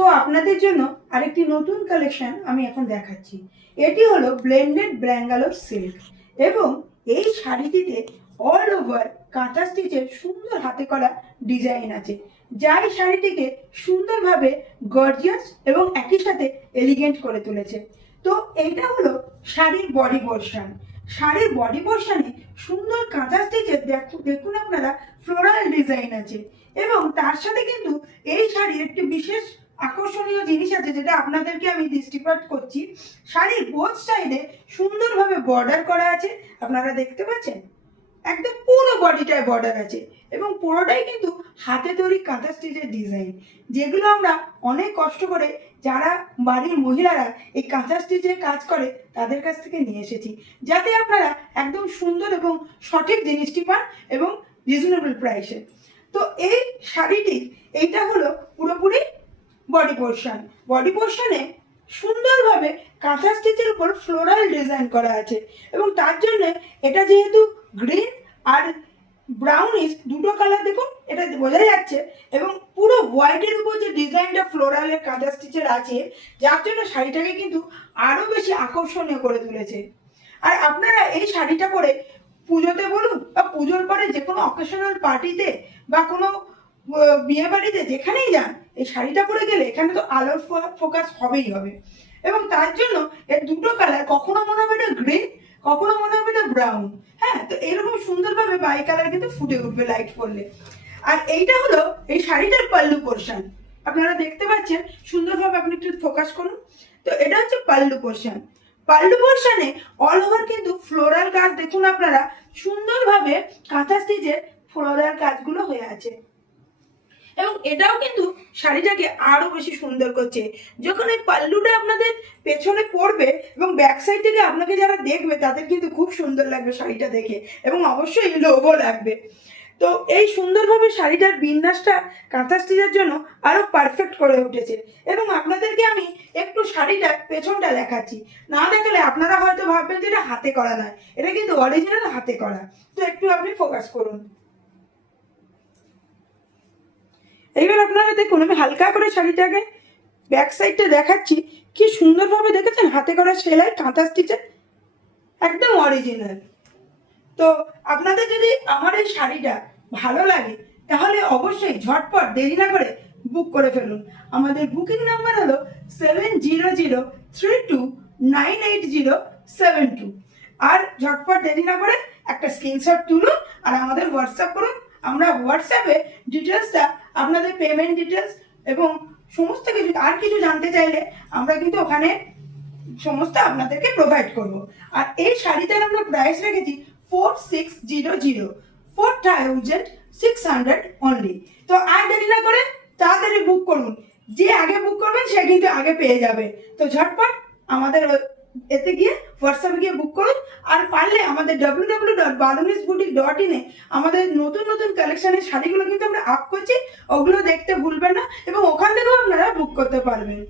তো আপনাদের জন্য আরেকটি নতুন কালেকশন আমি এখন দেখাচ্ছি। এটি হলো ব্লেন্ডেড ব্যাঙ্গালোর সিল্ক এবং এই শাড়িটিতে অল ওভার কাঁথা স্টিচের সুন্দর হাতে করা ডিজাইন আছে, যা এই শাড়িটিকে সুন্দরভাবে গর্জিয়াস এবং একই সাথে এলিগেন্ট করে তুলেছে। তো এইটা হলো শাড়ির বডি পোর্শন। শাড়ির বডি পোর্শনে সুন্দর কাঁথা স্টিচের দেখুন আপনারা ফ্লোরাল ডিজাইন আছে এবং তার সাথে কিন্তু এই শাড়ির একটি বিশেষ আকর্ষণীয় জিনিস আছে, যেটা আপনাদেরকে আমি দৃষ্টিপাত করছি। শাড়ির বোথ সাইডে সুন্দরভাবে বর্ডার করা আছে, আপনারা দেখতে পাচ্ছেন। একদম পুরো বডিটায় বর্ডার আছে এবং পুরোটাই কিন্তু হাতে তৈরি কাঁথা স্টিচের ডিজাইন, যেগুলো আমরা অনেক কষ্ট করে যারা বাড়ির মহিলারা এই কাঁথা স্টিচের কাজ করে তাদের কাছ থেকে নিয়ে এসেছি, যাতে আপনারা একদম সুন্দর এবং সঠিক জিনিসটি পান এবং রিজনেবল প্রাইসে। তো এই শাড়িটি এইটা হলো পুরোপুরি বডি পোর্শন। বডি পোর্শনে সুন্দরভাবে কাঁথা স্টিচের উপর ফ্লোরাল ডিজাইন করা আছে এবং তার জন্য এটা যেহেতু গ্রিন আর ব্রাউনিশ দুটো কালার দেখুন এটা বোঝা যাচ্ছে, এবং পুরো হোয়াইটের উপর যে ডিজাইনটা ফ্লোরালের কাঁথা স্টিচের আছে, যার জন্য শাড়িটাকে কিন্তু আরও বেশি আকর্ষণীয় করে তুলেছে। আর আপনারা এই শাড়িটা পরে পুজোতে বলুন বা পুজোর পরে যে কোনো অকেশনাল পার্টিতে বা কোনো বিয়ে বাড়িতে যেখানেই যান, এই শাড়িটা পরে গেলে এখানে তো আলোর ফোকাস হবেই হবে। এবং তার জন্য এর দুটো কালার, কখনো মনে হবে এটা গ্রিন, কখনো মনে হবে এটা ব্রাউন। হ্যাঁ, তো এরকম সুন্দরভাবে বাই কালার কিন্তু ফুটে উঠবে লাইট করলে। আর এইটা হলো এই শাড়িটার পাল্লু পোর্শন, আপনারা দেখতে পাচ্ছেন সুন্দরভাবে। আপনি একটু ফোকাস করুন। তো এটা হচ্ছে পাল্লু পোর্শন। পাল্লু পোর্শনে অল ওভার কিন্তু ফ্লোরাল কাজ দেখুন আপনারা, সুন্দরভাবে কাঁথা স্টিচের ফ্লোরাল কাজগুলো হয়ে আছে এবং এটাও কিন্তু শাড়িটাকে আরো বেশি সুন্দর করছে। যখন এই পাল্লুটা আপনাদের পেছনে পড়বে এবং ব্যাক সাইড থেকে আপনাকে যারা দেখবে তাদের কিন্তু খুব সুন্দর লাগবে শাড়িটা দেখে এবং অবশ্যই লোভও লাগবে। তো এই সুন্দরভাবে শাড়িটার বিন্যাসটা কাঁথা স্টিচের জন্য আরো পারফেক্ট করে উঠেছে। এবং আপনাদেরকে আমি একটু শাড়িটার পেছনটা দেখাচ্ছি, না দেখালে আপনারা হয়তো ভাববেন যে এটা হাতে করা নয়, এটা কিন্তু অরিজিনাল হাতে করা। তো একটু আপনি ফোকাস করুন। এইবার আপনারা দেখুন, আমি হালকা করে শাড়িটাকে ব্যাক সাইডটা দেখাচ্ছি, কি সুন্দরভাবে দেখেছেন হাতে করা সেলাই কাঁথা স্টিচের, একদম অরিজিনাল। তো আপনাদের যদি আমার এই শাড়িটা ভালো লাগে তাহলে অবশ্যই ঝটপট দেরি না করে বুক করে ফেলুন। আমাদের বুকিং নাম্বার হলো 7002329807 আর ঝটপট দেরি না করে একটা স্ক্রিনশট তুলুন আর আমাদের হোয়াটসঅ্যাপ করুন। আমরা হোয়াটসঅ্যাপে ডিটেলসটা, আপনাদের পেমেন্ট ডিটেলস এবং সমস্ত কিছু, আর কিছু জানতে চাইলে আমরা কিন্তু ওখানে সমস্ত আপনাদেরকে প্রোভাইড করব। আর এই শাড়িটার আমরা প্রাইস রেখেছি 4600, 4600 অনলি। তো আর দেরি না করে তাড়াতাড়ি বুক করুন। যে আগে বুক করবেন সে কিন্তু আগে পেয়ে যাবে। তো ঝটপট আমাদের এতে গিয়ে হোয়াটসঅ্যাপে গিয়ে বুক করুন। আর পারলে আমাদের www.barunisboutique.in আমাদের নতুন নতুন কালেকশনের শাড়িগুলো কিন্তু আমরা আপ করছি, ওগুলো দেখতে ভুলবেন না এবং ওখান থেকেও আপনারা বুক করতে পারবেন।